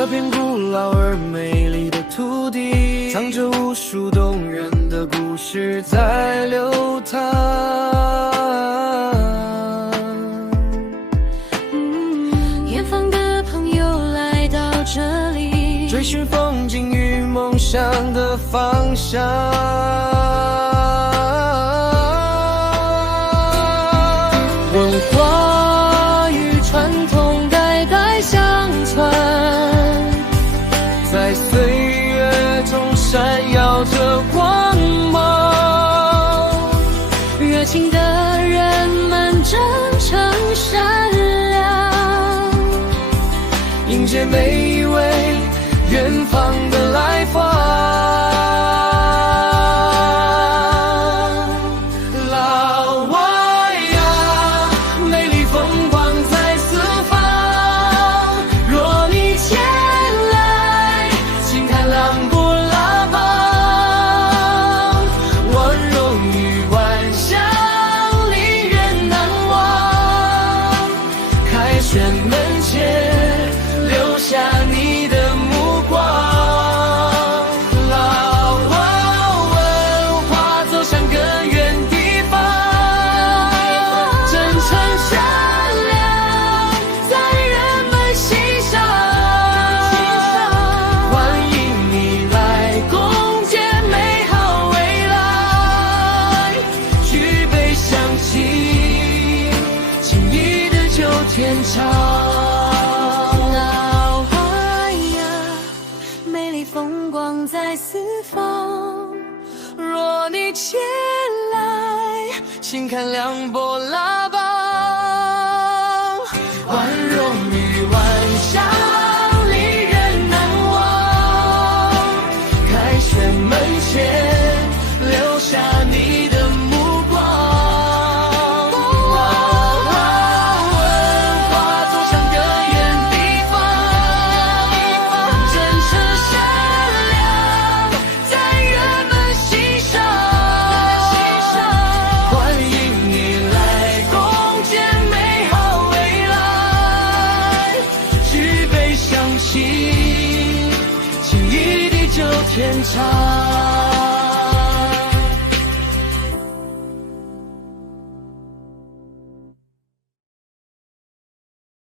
这片古老而美丽的土地，藏着无数动人的故事在流淌。远方的朋友来到这里，追寻风景与梦想的方向。文化与传统代代相传，在岁月中闪耀着光芒。热情的人们真诚善良，迎接每一位远方的来访。老外呀，美丽风光在四方。若你前来，请看浪波拉邦。温柔与晚香，令人难忘。凯旋门前，留下你的目光。老文化走向更远地方，真诚善良在人们心上。欢迎你来共建美好未来，举杯相亲，情谊的就天长。风光在四方，若你前来，请看两拨拉邦。宽容与晚香，令人难忘。凯旋门前，留下你的目光。文化走向更远地方，真诚善良在人们心上。欢迎你来共建美好未来，举杯相亲，情谊地久天长。